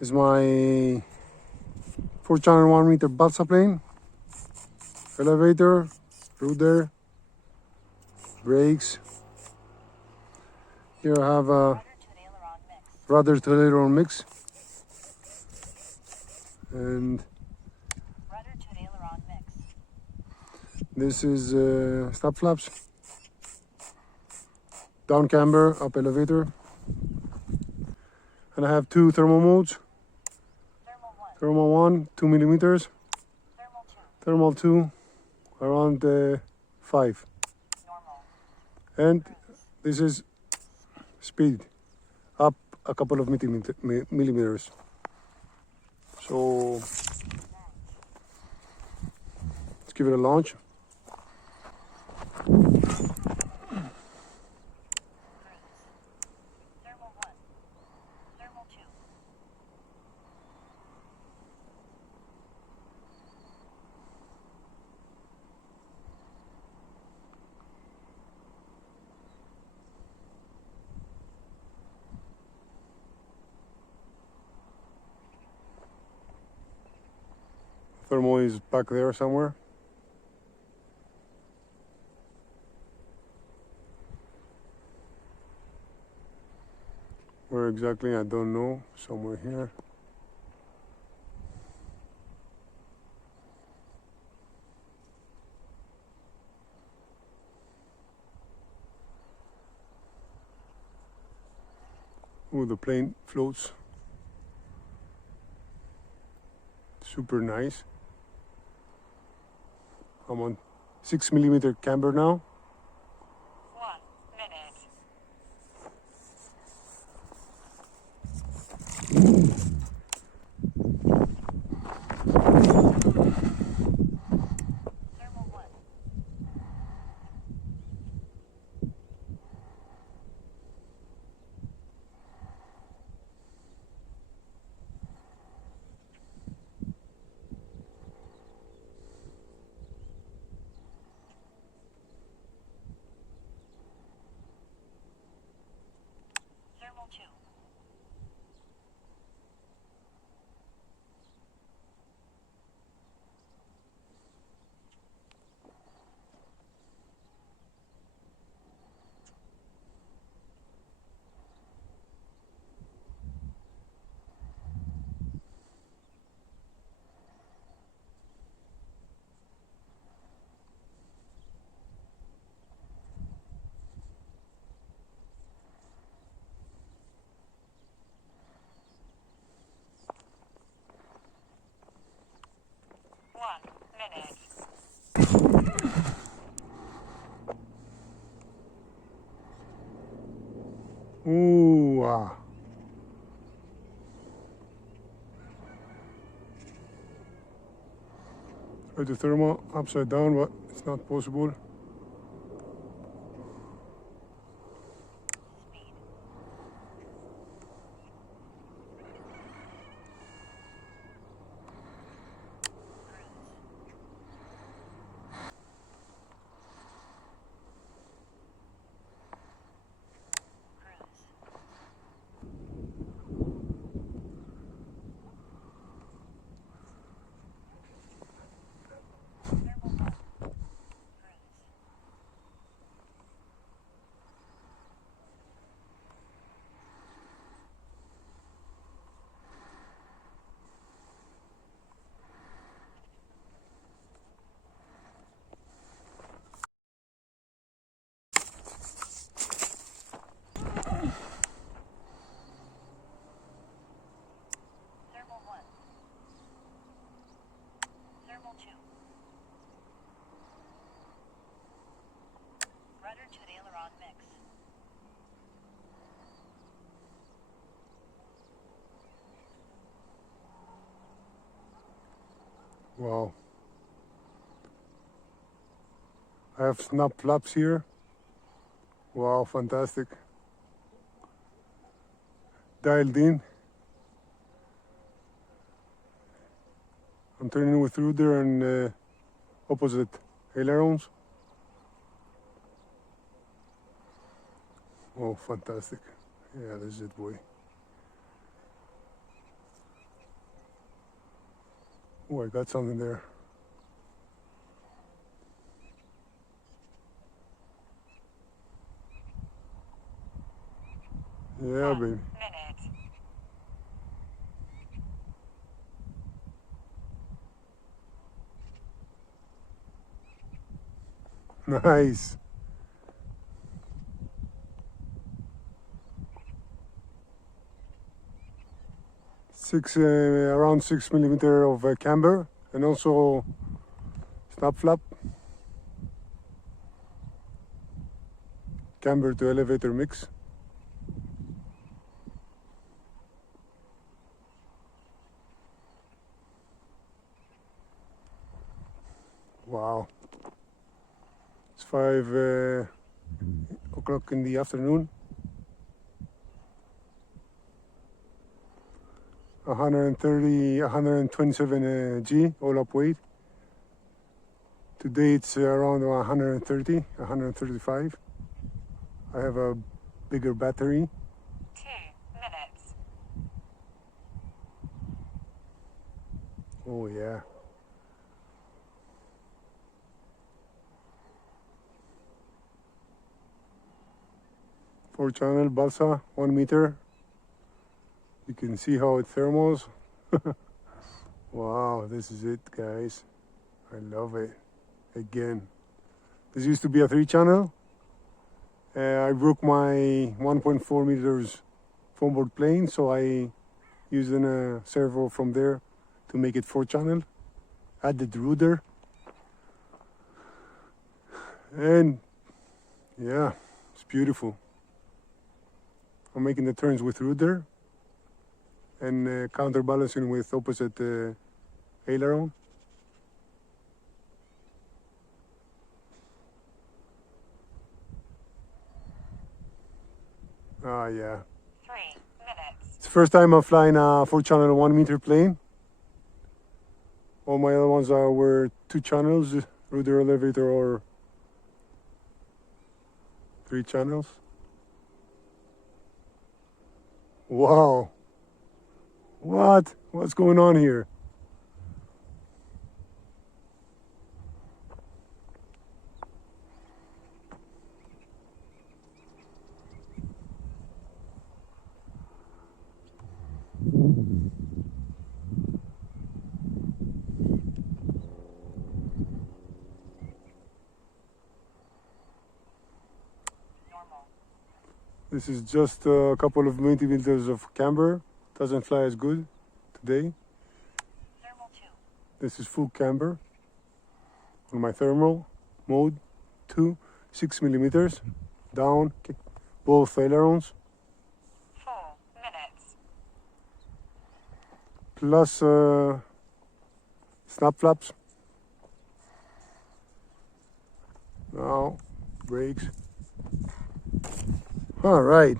is my 4-channel 1-meter balsa plane, elevator, rudder, brakes. Here I have a rudder to aileron mix, and this is stop flaps, down camber, up elevator, and I have two thermal modes. Thermal 1, 2 millimeters. Thermal 2, around 5. And this is speed, up a couple of millimeters. So let's give it a launch. Thermal is back there somewhere. Where exactly, I don't know. Somewhere here. Oh, the plane floats. Super nice. I'm on 6 millimeter camber now. 1 minute. Thermal 1. Thermal 2. Ooh, ah. Try to thermal upside down, but it's not possible. Thermal 1. Thermal 2. Rudder to aileron mix. Wow. I have snap flaps here. Wow, fantastic. Dialed in. I'm turning with rudder and opposite ailerons. Oh, fantastic. Yeah, this is it, boy. Oh, I got something there. Yeah, 1 baby. minute. Nice. 6 around 6 millimeter of camber, and also snap flap. Camber to elevator mix. Wow. It's 5 o'clock in the afternoon. 130, 127 G all up weight. Today it's around 130, 135. I have a bigger battery. 2 minutes. Oh yeah. Four channel balsa, 1 meter. You can see how it thermals. Wow, this is it, guys. I love it. Again, this used to be a 3 channel. I broke my 1.4 meters foam board plane, so I used a servo from there to make it 4 channel. Added rudder, and yeah, it's beautiful. I'm making the turns with rudder and counterbalancing with opposite aileron. Ah, yeah. 3 minutes. It's the first time I'm flying a 4 channel 1 meter plane. All my other ones were 2 channels, rudder elevator or 3 channels. Wow. What? What's going on here? Normal. This is just a couple of millimeters of camber. Doesn't fly as good today. Thermal 2. This is full camber on my thermal mode 2, 6 millimeters down, both ailerons, 4 minutes. plus snap flaps. Now, brakes. All right.